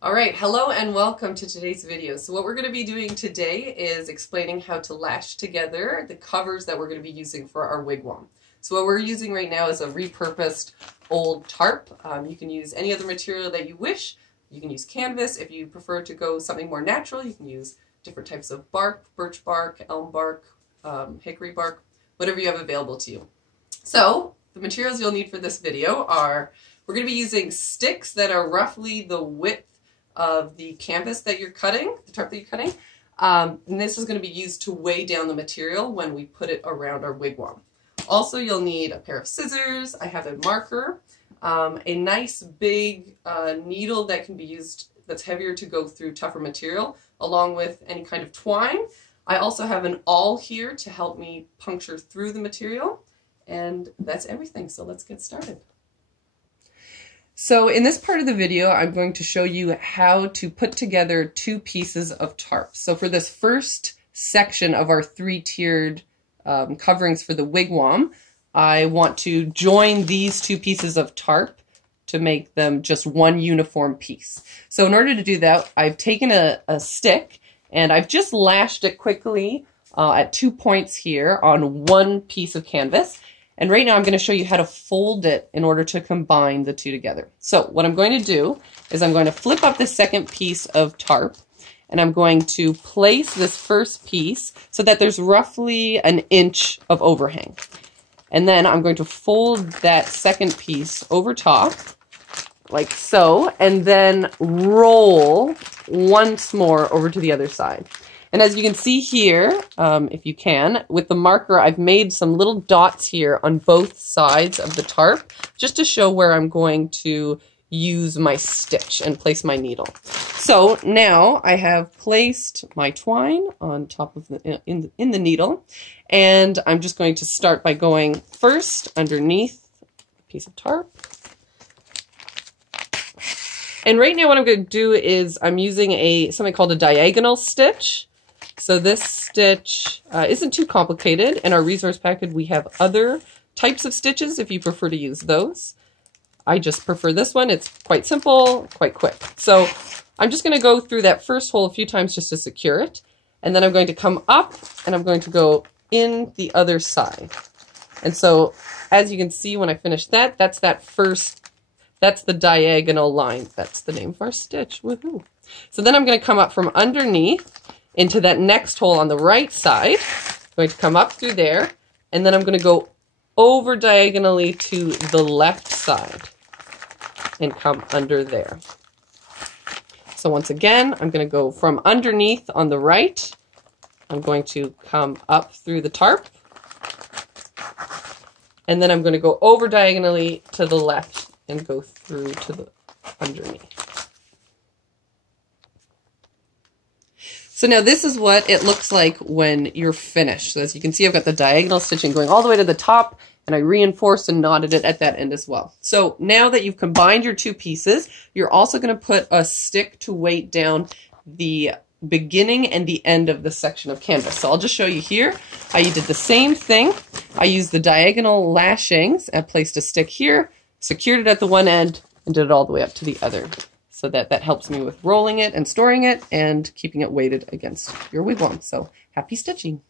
All right, hello and welcome to today's video. So what we're going to be doing today is explaining how to lash together the covers that we're going to be using for our wigwam. So what we're using right now is a repurposed old tarp. You can use any other material that you wish. You can use canvas. If you prefer to go something more natural, you can use different types of bark, birch bark, elm bark, hickory bark, whatever you have available to you. So the materials you'll need for this video are, we're going to be using sticks that are roughly the width of the canvas that you're cutting, the tarp that you're cutting. And this is going to be used to weigh down the material when we put it around our wigwam. Also, you'll need a pair of scissors. I have a marker, a nice big needle that can be used that's heavier to go through tougher material, along with any kind of twine. I also have an awl here to help me puncture through the material. And that's everything, so let's get started. So in this part of the video, I'm going to show you how to put together two pieces of tarp. So for this first section of our three-tiered coverings for the wigwam, I want to join these two pieces of tarp to make them just one uniform piece. So in order to do that, I've taken a stick and I've just lashed it quickly at 2 points here on one piece of canvas. And right now I'm going to show you how to fold it in order to combine the two together. So what I'm going to do is I'm going to flip up the second piece of tarp and I'm going to place this first piece so that there's roughly an inch of overhang. And then I'm going to fold that second piece over top like so, and then roll once more over to the other side. And as you can see here, if you can, with the marker, I've made some little dots here on both sides of the tarp, just to show where I'm going to use my stitch and place my needle. So now I have placed my twine on top of in the needle, and I'm just going to start by going first underneath a piece of tarp. And right now what I'm going to do is I'm using something called a diagonal stitch. So this stitch isn't too complicated. In our resource packet, we have other types of stitches if you prefer to use those. I just prefer this one. It's quite simple, quite quick. So I'm just going to go through that first hole a few times just to secure it. And then I'm going to come up and I'm going to go in the other side. And so as you can see when I finish that, that's the diagonal line. That's the name of our stitch. Woohoo! So then I'm going to come up from underneath into that next hole on the right side. I'm going to come up through there, and then I'm going to go over diagonally to the left side and come under there. So once again, I'm going to go from underneath on the right. I'm going to come up through the tarp, and then I'm going to go over diagonally to the left and go through to the underneath. So now this is what it looks like when you're finished. So as you can see, I've got the diagonal stitching going all the way to the top, and I reinforced and knotted it at that end as well. So now that you've combined your two pieces, you're also going to put a stick to weight down the beginning and the end of the section of canvas. So I'll just show you here how you did the same thing. I used the diagonal lashings and placed a stick here, secured it at the one end, and did it all the way up to the other. So that helps me with rolling it and storing it and keeping it weighted against your wigwam. So happy stitching.